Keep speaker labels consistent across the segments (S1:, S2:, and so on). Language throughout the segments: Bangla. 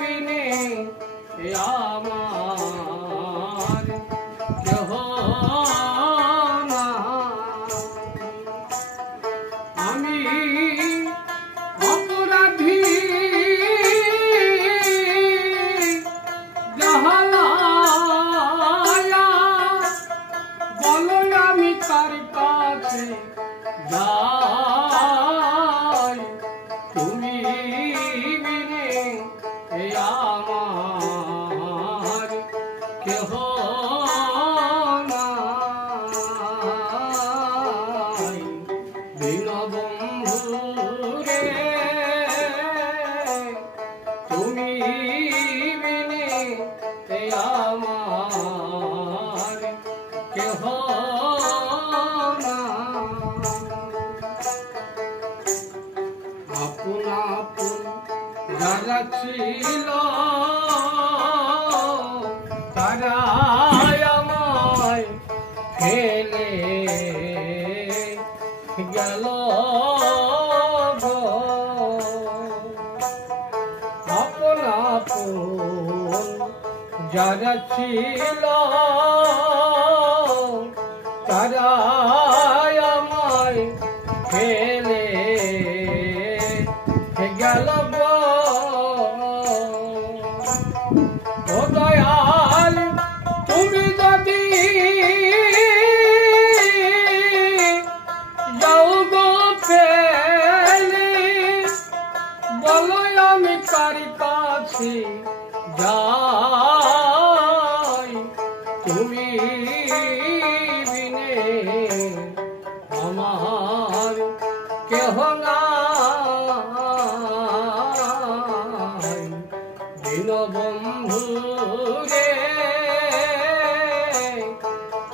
S1: বিনে আমার কেহ কেহ নাই দীনবন্ধু রে তুমি বিনে আমার। কেহ আপন আপন যারা ফেলে গেল। আপন আপন যারা ছিল তারা আমায় ফেলে গেল তুমি বিনে আমার কেহ নাই। দীনবন্ধু রে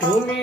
S1: তুমি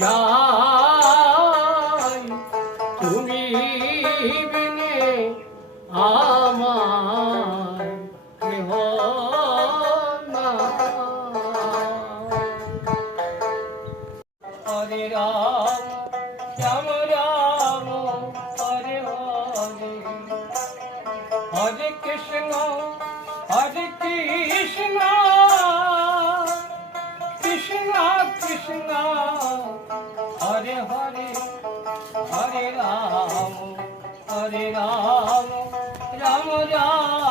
S1: যাই তুমি বিনে আমার কেহ হরে હરે રામ રામ રામ.